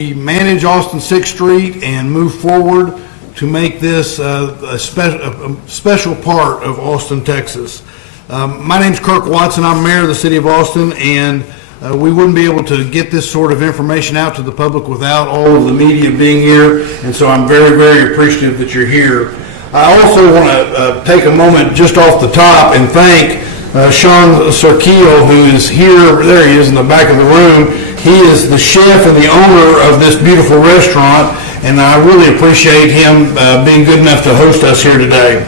We manage Austin 6th Street and move forward to make this a special part of Austin, Texas. My name's Kirk Watson. I'm mayor of the city of Austin, and we wouldn't be able to get this sort of information out to the public without all of the media being here, and so I'm very, very appreciative that you're here. I also want to take a moment just off the top and thank Cheryl Scully, who is here. There he is in the back of the room. He is the chef and the owner of this beautiful restaurant, and I really appreciate him being good enough to host us here today.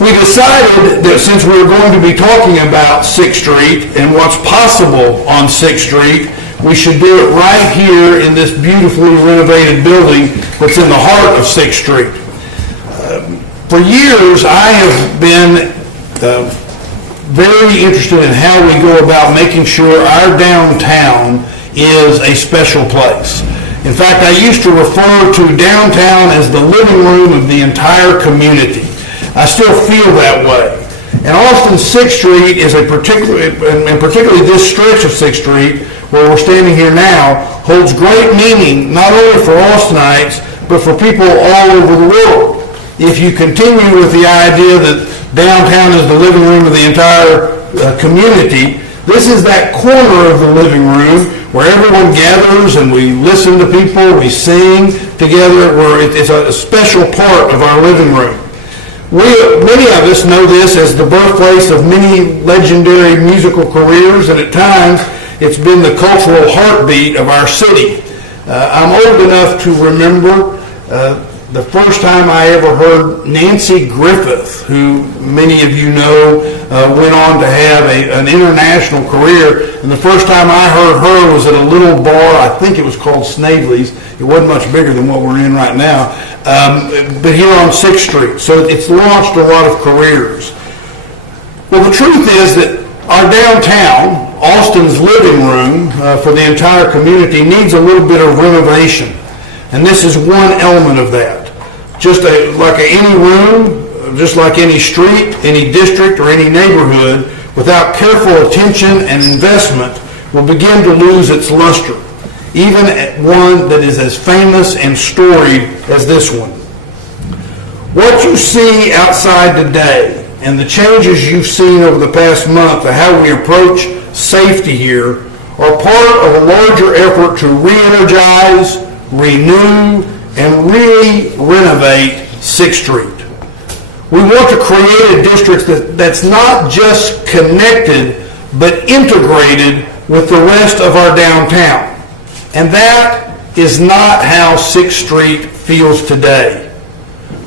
We decided that since we were going to be talking about 6th Street and what's possible on 6th Street, we should do it right here in this beautifully renovated building that's in the heart of 6th Street. For years, I have been very interested in how we go about making sure our downtown is a special place. In fact, I used to refer to downtown as the living room of the entire community. I still feel that way. And Austin 6th Street is and particularly this stretch of 6th Street, where we're standing here now, holds great meaning not only for Austinites, but for people all over the world. If you continue with the idea that downtown is the living room of the entire community, this is that corner of the living room where everyone gathers and we listen to people, we sing together, where it's a special part of our living room. Many of us know this as the birthplace of many legendary musical careers, and at times it's been the cultural heartbeat of our city. I'm old enough to remember the first time I ever heard Nancy Griffith, who many of you know went on to have an international career. And the first time I heard her was at a little bar, I think it was called Snavely's. It wasn't much bigger than what we're in right now, but here on 6th Street. So it's launched a lot of careers. Well, the truth is that our downtown, Austin's living room for the entire community, needs a little bit of renovation. And this is one element of that. Just like any room, just like any street, any district, or any neighborhood, without careful attention and investment, will begin to lose its luster, even at one that is as famous and storied as this one. What you see outside today and the changes you've seen over the past month of how we approach safety here are part of a larger effort to re-energize, renew, and really renovate 6th Street. We want to create a district that's not just connected, but integrated with the rest of our downtown. And that is not how 6th Street feels today.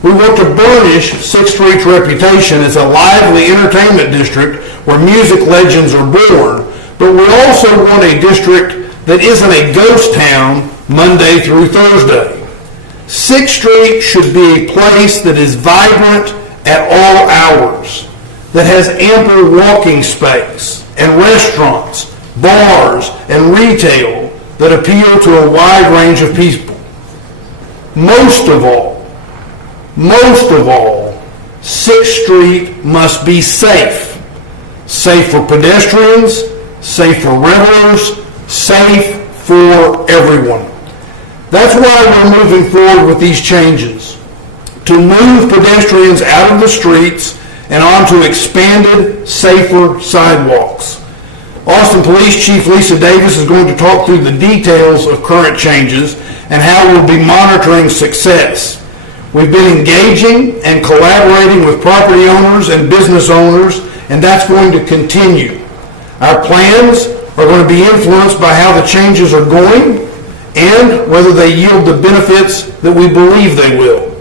We want to burnish 6th Street's reputation as a lively entertainment district where music legends are born, but we also want a district that isn't a ghost town Monday through Thursday. 6th Street should be a place that is vibrant at all hours, that has ample walking space and restaurants, bars, and retail that appeal to a wide range of people. Most of all, 6th Street must be safe. Safe for pedestrians, safe for revelers, safe for everyone. That's why we're moving forward with these changes, to move pedestrians out of the streets and onto expanded, safer sidewalks. Austin Police Chief Lisa Davis is going to talk through the details of current changes and how we'll be monitoring success. We've been engaging and collaborating with property owners and business owners, and that's going to continue. Our plans are going to be influenced by how the changes are going and whether they yield the benefits that we believe they will.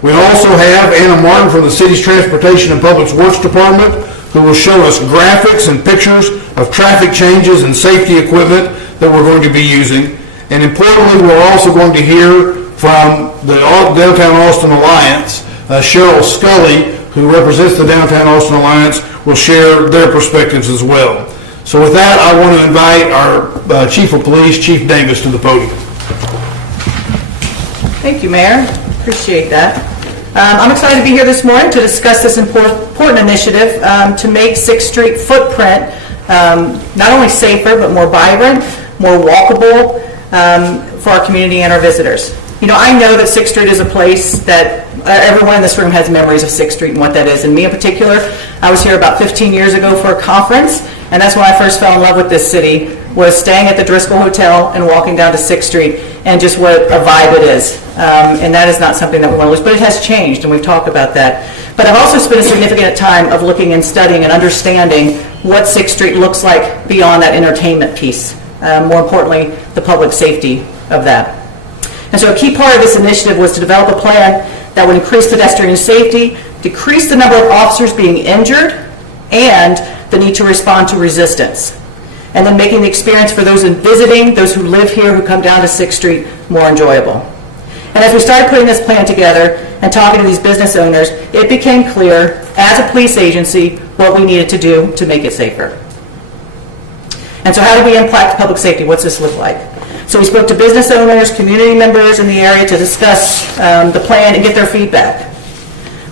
We also have Anna Martin from the city's Transportation and Public Works Department, who will show us graphics and pictures of traffic changes and safety equipment that we're going to be using. And importantly, we're also going to hear from the Downtown Austin Alliance. Cheryl Scully, who represents the Downtown Austin Alliance, will share their perspectives as well. So with that, I want to invite our Chief of Police, Chief Davis, to the podium. Thank you, Mayor. Appreciate that. I'm excited to be here this morning to discuss this important initiative to make 6th Street footprint not only safer, but more vibrant, more walkable for our community and our visitors. You know, I know that 6th Street is a place that everyone in this room has memories of 6th Street and what that is. And me in particular, I was here about 15 years ago for a conference, and that's when I first fell in love with this city, was staying at the Driscoll Hotel and walking down to 6th Street, and just what a vibe it is. And that is not something that we want to lose, but it has changed, and we've talked about that. But I've also spent a significant time of looking and studying and understanding what 6th Street looks like beyond that entertainment piece. More importantly, the public safety of that. And so a key part of this initiative was to develop a plan that would increase pedestrian safety, decrease the number of officers being injured, and the need to respond to resistance. And then making the experience for those visiting, those who live here, who come down to 6th Street, more enjoyable. And as we started putting this plan together and talking to these business owners, it became clear, as a police agency, what we needed to do to make it safer. And so how do we impact public safety? What's this look like? So we spoke to business owners, community members in the area to discuss the plan and get their feedback.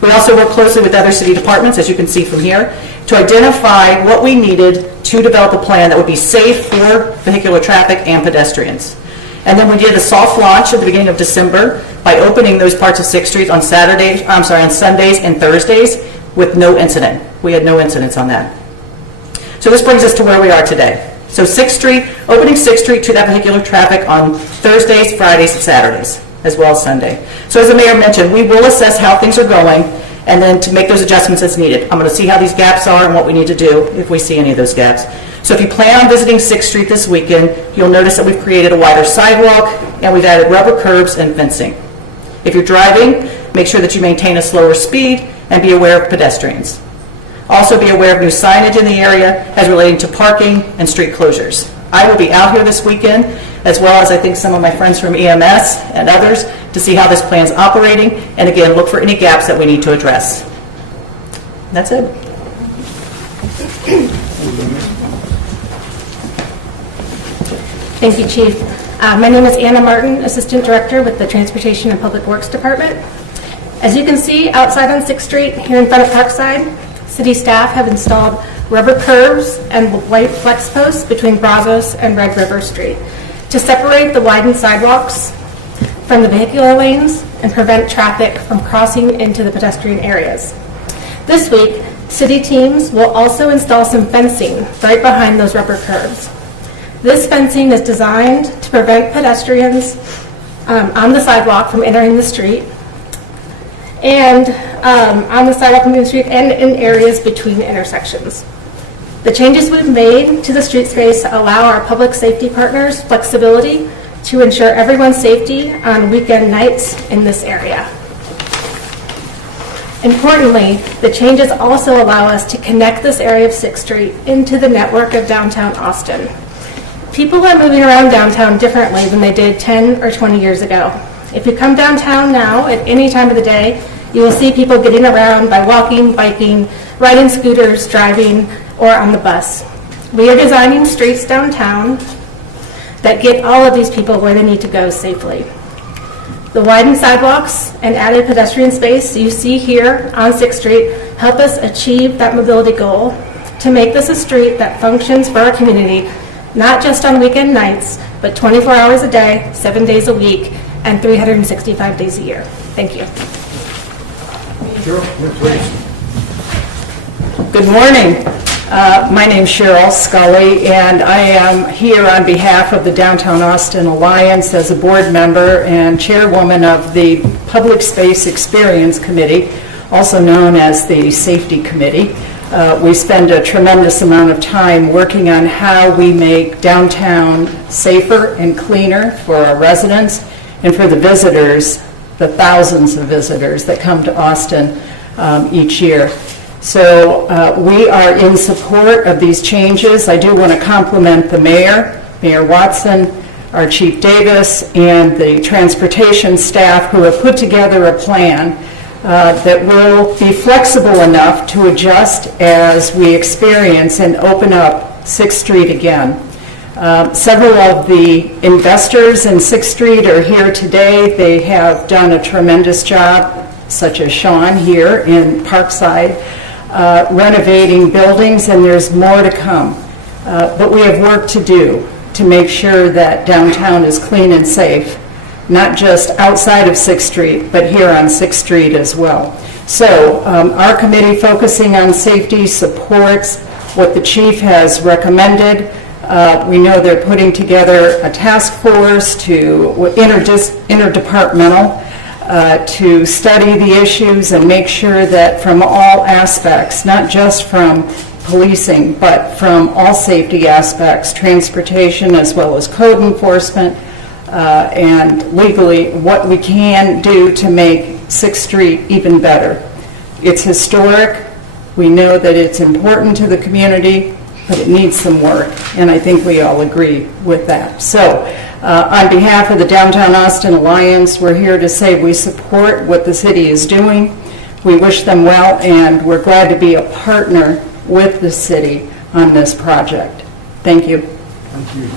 We also worked closely with other city departments, as you can see from here, to identify what we needed to develop a plan that would be safe for vehicular traffic and pedestrians. And then we did a soft launch at the beginning of December by opening those parts of 6th Street on Sundays and Thursdays with no incident. We had no incidents on that. So this brings us to where we are today. So 6th Street, opening 6th Street to that vehicular traffic on Thursdays, Fridays, and Saturdays, as well as Sunday. So as the mayor mentioned, we will assess how things are going and then to make those adjustments as needed. I'm going to see how these gaps are and what we need to do if we see any of those gaps. So if you plan on visiting 6th Street this weekend, you'll notice that we've created a wider sidewalk and we've added rubber curbs and fencing. If you're driving, make sure that you maintain a slower speed and be aware of pedestrians. Also be aware of new signage in the area as relating to parking and street closures. I will be out here this weekend, as well as I think some of my friends from EMS and others, to see how this plan is operating, and again, look for any gaps that we need to address. That's it. Thank you, Chief. My name is Anna Martin, Assistant Director with the Transportation and Public Works Department. As you can see outside on 6th Street, here in front of Parkside, city staff have installed rubber curbs and white flex posts between Brazos and Red River Street to separate the widened sidewalks from the vehicular lanes and prevent traffic from crossing into the pedestrian areas. This week, city teams will also install some fencing right behind those rubber curbs. This fencing is designed to prevent pedestrians on the sidewalk from entering the street and on the sidewalk and the street and in areas between intersections. The changes we've made to the street space allow our public safety partners flexibility to ensure everyone's safety on weekend nights in this area. Importantly, the changes also allow us to connect this area of 6th Street into the network of downtown Austin. People are moving around downtown differently than they did 10 or 20 years ago. If you come downtown now at any time of the day, you will see people getting around by walking, biking, riding scooters, driving, or on the bus. We are designing streets downtown that get all of these people where they need to go safely. The widened sidewalks and added pedestrian space you see here on 6th Street help us achieve that mobility goal to make this a street that functions for our community, not just on weekend nights, but 24 hours a day, 7 days a week, and 365 days a year. Thank you. Good morning. My name's Cheryl Scully, and I am here on behalf of the Downtown Austin Alliance as a board member and chairwoman of the Public Space Experience Committee, also known as the Safety Committee. We spend a tremendous amount of time working on how we make downtown safer and cleaner for our residents and for the visitors, the thousands of visitors that come to Austin each year. So we are in support of these changes. I do want to compliment the mayor, Mayor Watson, our Chief Davis, and the transportation staff who have put together a plan that will be flexible enough to adjust as we experience and open up 6th Street again. Several of the investors in 6th Street are here today. They have done a tremendous job, such as Sean here in Parkside, renovating buildings, and there's more to come. But we have work to do. to make sure that downtown is clean and safe, not just outside of 6th Street, but here on 6th Street as well. So our committee focusing on safety supports what the chief has recommended. We know they're putting together a task force interdepartmental to study the issues and make sure that from all aspects, not just from policing, but from all safety aspects, transportation as well as code enforcement, and legally what we can do to make 6th Street even better. It's historic. We know that it's important to the community, but it needs some work, and I think we all agree with that. So on behalf of the Downtown Austin Alliance, we're here to say we support what the city is doing. We wish them well, and we're glad to be a partner with the city on this project. Thank you. Thank you.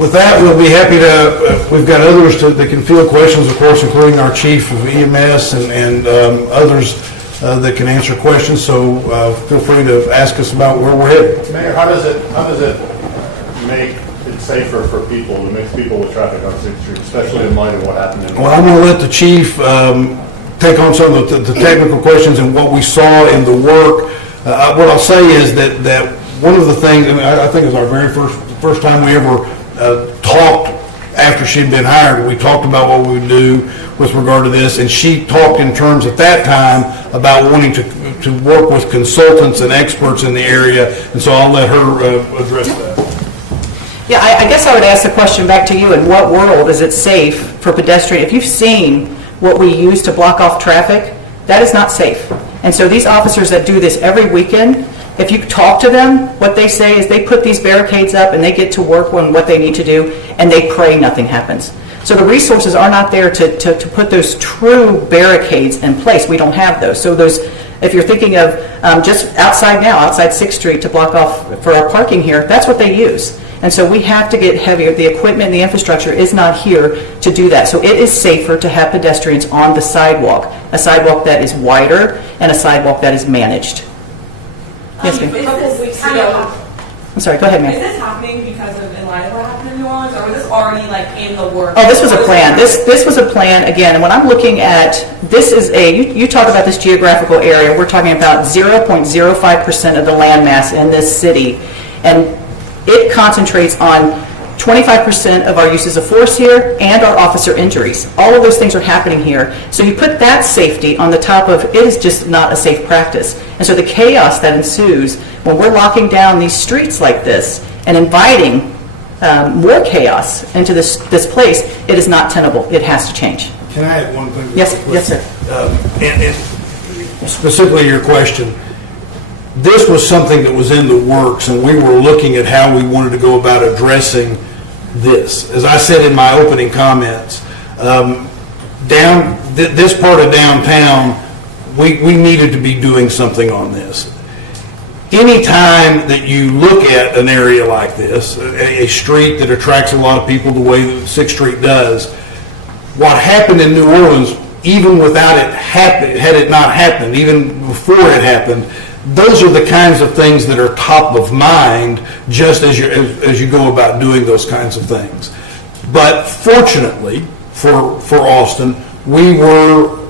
With that, we'll be happy to, we've got others that can field questions, of course, including our chief of EMS and others that can answer questions, so feel free to ask us about where we're headed. Mayor, how does it make it safer for people, to mix people with traffic on 6th Street, especially in light of what happened in... Well, I'm going to let the chief take on some of the technical questions and what we saw in the work. What I'll say is that one of the things, and I think it was our very first time we ever talked after she'd been hired, we talked about what we would do with regard to this, and she talked in terms at that time about wanting to work with consultants and experts in the area, and so I'll let her address that. Yeah, I guess I would ask the question back to you. In what world is it safe for pedestrian? If you've seen what we use to block off traffic, that is not safe. And so these officers that do this every weekend, if you talk to them, what they say is they put these barricades up and they get to work on what they need to do, and they pray nothing happens. So the resources are not there to put those true barricades in place. We don't have those. So those, if you're thinking of just outside now, outside 6th Street to block off for our parking here, that's what they use. And so we have to get heavier. The equipment and the infrastructure is not here to do that. So it is safer to have pedestrians on the sidewalk, a sidewalk that is wider and a sidewalk that is managed. Yes, ma'am. A couple of weeks ago, I'm sorry, go ahead, ma'am. is this happening because of in light of what happened in New Orleans, or was this already like in the works? Oh, this was a plan. This was a plan, again, and when I'm looking at, this is you talk about this geographical area, we're talking about 0.05% of the land mass in this city, and it concentrates on 25% of our uses of force here and our officer injuries. All of those things are happening here. So you put that safety on the top of, it is just not a safe practice. And so the chaos that ensues when we're locking down these streets like this and inviting more chaos into this place, it is not tenable. It has to change. Can I add one thing? Yes, yes, sir. And specifically your question, this was something that was in the works, and we were looking at how we wanted to go about addressing this. As I said in my opening comments, this part of downtown, we needed to be doing something on this. Anytime that you look at an area like this, a street that attracts a lot of people the way that 6th Street does, what happened in New Orleans, even without it happen, had it not happened, even before it happened, those are the kinds of things that are top of mind just as you go about doing those kinds of things. But fortunately for Austin, we were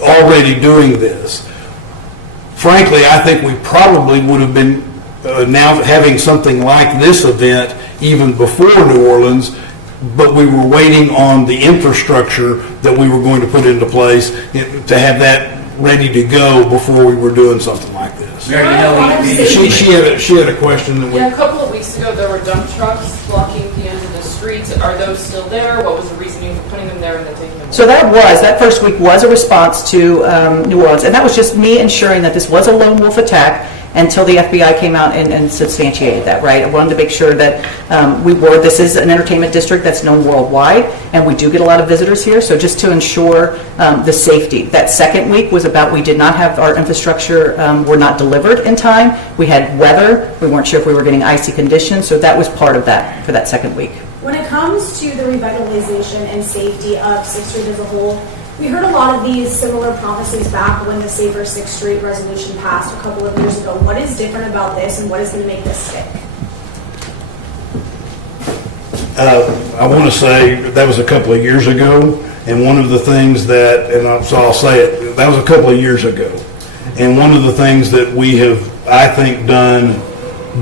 already doing this. Frankly, I think we probably would have been now having something like this event even before New Orleans, but we were waiting on the infrastructure that we were going to put into place to have that ready to go before we were doing something like this. Mary, you know, She had a question that we... Yeah, a couple of weeks ago, there were dump trucks blocking the end of the streets. Are those still there? What was the reasoning for putting them there and then taking them away? So that first week was a response to New Orleans, and that was just me ensuring that this was a lone wolf attack until the FBI came out and substantiated that, right? I wanted to make sure that this is an entertainment district that's known worldwide, and we do get a lot of visitors here, so just to ensure the safety. That second week was about we did not have our infrastructure, were not delivered in time. We had weather. We weren't sure if we were getting icy conditions, so that was part of that for that second week. When it comes to the revitalization and safety of 6th Street as a whole, we heard a lot of these similar promises back when the Safer 6th Street resolution passed a couple of years ago. What is different about this, and what is going to make this stick? I want to say that was a couple of years ago, and one of the things that, so I'll say it, that was a couple of years ago. And one of the things that we have, I think, done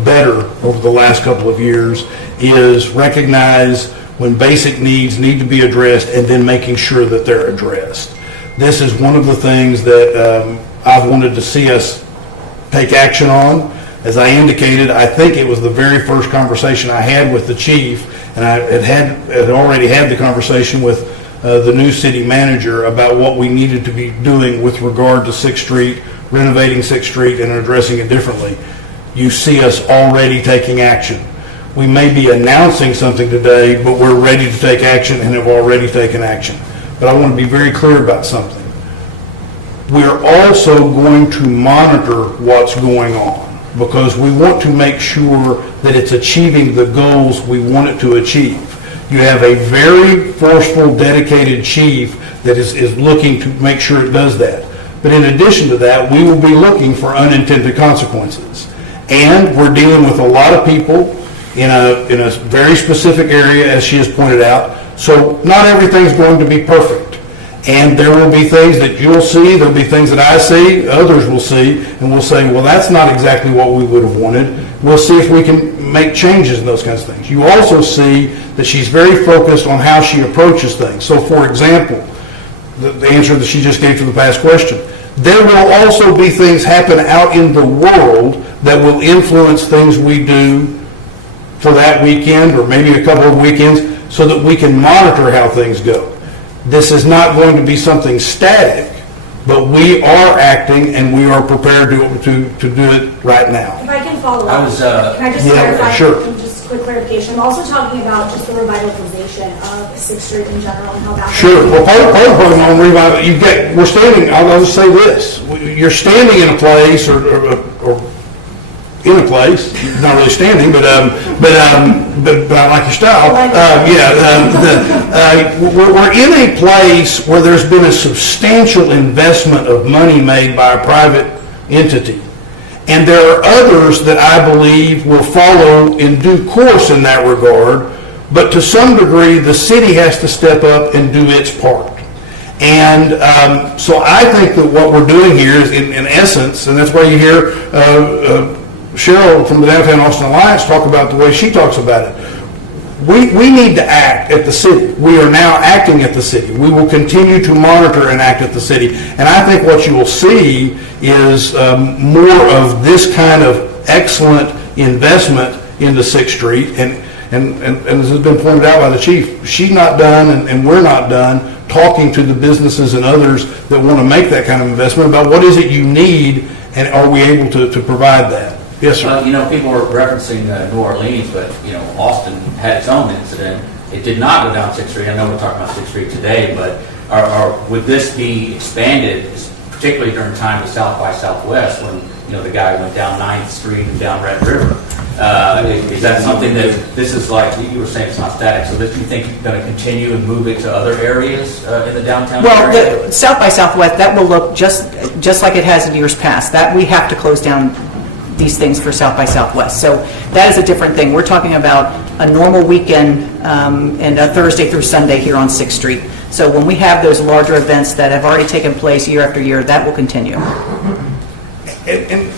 better over the last couple of years is recognize when basic needs need to be addressed and then making sure that they're addressed. This is one of the things that I've wanted to see us take action on. As I indicated, I think it was the very first conversation I had with the chief, and I had already had the conversation with the new city manager about what we needed to be doing with regard to 6th Street, renovating 6th Street and addressing it differently. You see us already taking action. We may be announcing something today, but we're ready to take action and have already taken action. But I want to be very clear about something. We're also going to monitor what's going on because we want to make sure that it's achieving the goals we want it to achieve. You have a very forceful, dedicated chief that is looking to make sure it does that. But in addition to that, we will be looking for unintended consequences. And we're dealing with a lot of people in a very specific area, as she has pointed out. So not everything's going to be perfect. And there will be things that you'll see, there'll be things that I see, others will see, and we'll say, well, that's not exactly what we would have wanted. We'll see if we can make changes in those kinds of things. You also see that she's very focused on how she approaches things. So, for example, the answer that she just gave to the past question, there will also be things happen out in the world that will influence things we do for that weekend or maybe a couple of weekends so that we can monitor how things go. This is not going to be something static, but we are acting and we are prepared to do it right now. If I can follow up, can I just clarify? Sure. Just quick clarification. I'm also talking about just the revitalization of 6th Street in general and how that. Sure. Well, part of on revival, we're standing. I'll just say this: you're standing in a place, or in a place, not really standing, but I like your style. We're in a place where there's been a substantial investment of money made by a private entity. And there are others that I believe will follow in due course in that regard, but to some degree the city has to step up and do its part. And so I think that what we're doing here is in essence, and that's why you hear Cheryl from the Downtown Austin Alliance talk about the way she talks about it. We need to act at the city. We are now acting at the city. We will continue to monitor and act at the city. And I think what you will see is more of this kind of excellent investment into 6th Street. And as has been pointed out by the chief, she's not done and we're not done talking to the businesses and others that want to make that kind of investment about what is it you need and are we able to provide that. Yes, sir. People were referencing New Orleans, but, Austin had its own incident. It did not go down 6th Street. I know we're talking about 6th Street today, but would this be expanded, particularly during time of South by Southwest when, the guy went down 9th Street and down Red River? Is that something that this is like, you were saying it's not static, so this you think you're going to continue and move it to other areas in the downtown area? Well, South by Southwest, that will look just like it has in years past. That we have to close down these things for South by Southwest. So that is a different thing. We're talking about a normal weekend and a Thursday through Sunday here on 6th Street. So when we have those larger events that have already taken place year after year, that will continue. And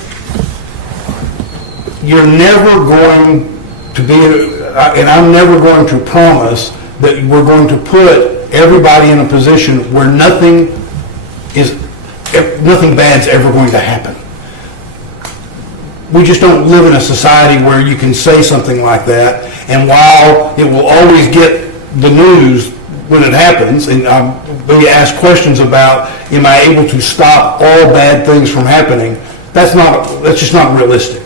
you're never going to be, and I'm never going to promise that we're going to put everybody in a position where nothing bad's ever going to happen. We just don't live in a society where you can say something like that, and while it will always get the news when it happens, and I'm going to ask questions about, am I able to stop all bad things from happening? That's just not realistic.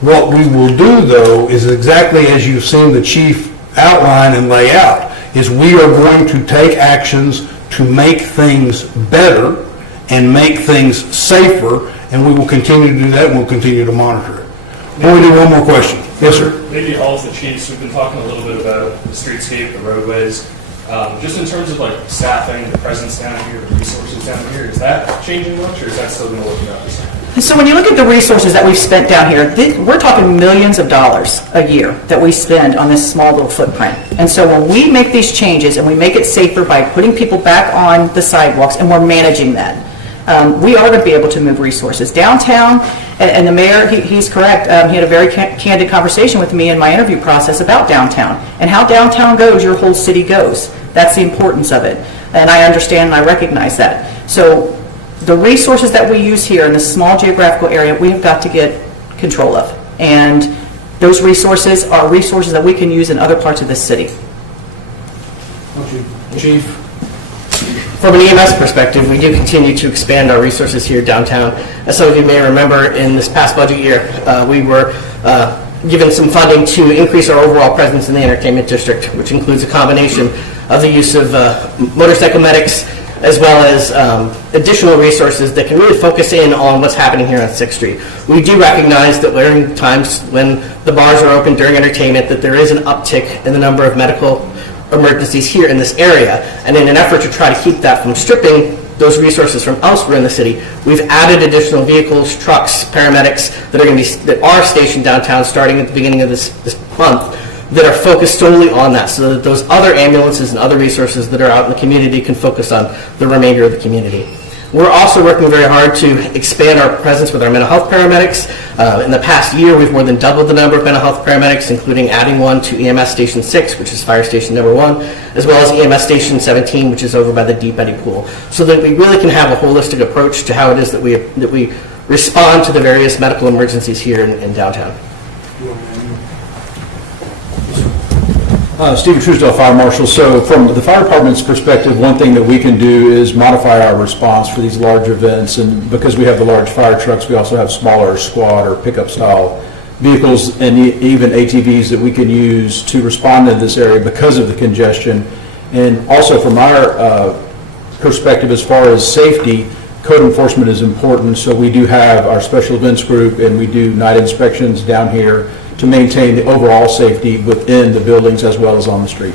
What we will do, though, is exactly as you've seen the chief outline and lay out, is we are going to take actions to make things better and make things safer, and we will continue to do that, and we'll continue to monitor it. We'll do one more question. Yes, sir. Maybe all of the chiefs, we've been talking a little bit about the streetscape, the roadways. Just in terms of like staffing, the presence down here, the resources down here, is that changing much, or is that still going to look about the same? So when you look at the resources that we've spent down here, we're talking millions of dollars a year that we spend on this small little footprint. And so when we make these changes and we make it safer by putting people back on the sidewalks and we're managing that, we are going to be able to move resources. Downtown, and the mayor, he's correct, he had a very candid conversation with me in my interview process about downtown. And how downtown goes, your whole city goes. That's the importance of it. And I understand and I recognize that. So the resources that we use here in this small geographical area, we have got to get control of. And those resources are resources that we can use in other parts of this city. Chief? From an EMS perspective, we do continue to expand our resources here downtown. As some of you may remember, in this past budget year, we were given some funding to increase our overall presence in the entertainment district, which includes a combination of the use of motorcycle medics, as well as additional resources that can really focus in on what's happening here on 6th Street. We do recognize that during times when the bars are open during entertainment, that there is an uptick in the number of medical emergencies here in this area. And in an effort to try to keep that from stripping those resources from elsewhere in the city, we've added additional vehicles, trucks, paramedics that are stationed downtown starting at the beginning of this month, that are focused solely on that, so that those other ambulances and other resources that are out in the community can focus on the remainder of the community. We're also working very hard to expand our presence with our mental health paramedics. In the past year, we've more than doubled the number of mental health paramedics, including adding one to EMS Station 6, which is Fire Station number 1, as well as EMS Station 17, which is over by the Deep Eddy Pool, so that we really can have a holistic approach to how it is that we respond to the various medical emergencies here in downtown. Stephen Truesdale, Fire Marshal. So from the fire department's perspective, one thing that we can do is modify our response for these large events. And because we have the large fire trucks, we also have smaller squad or pickup style vehicles and even ATVs that we can use to respond in this area because of the congestion. And also from our perspective, as far as safety, code enforcement is important. So we do have our special events group and we do night inspections down here to maintain the overall safety within the buildings as well as on the street.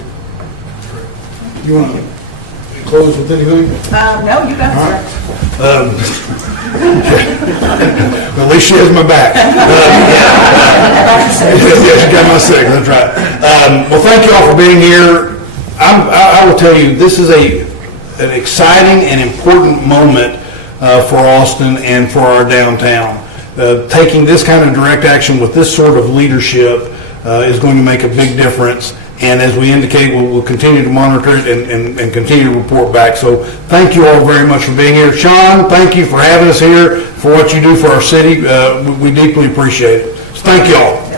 You want to close with anything? No, you got it, sir. At least she has my back. Yeah, she got my sick, that's right. Well, thank you all for being here. I will tell you, this is an exciting and important moment for Austin and for our downtown. Taking this kind of direct action with this sort of leadership is going to make a big difference. And as we indicate, we'll continue to monitor it and continue to report back. So thank you all very much for being here. Sean, thank you for having us here, for what you do for our city. We deeply appreciate it. So thank you all.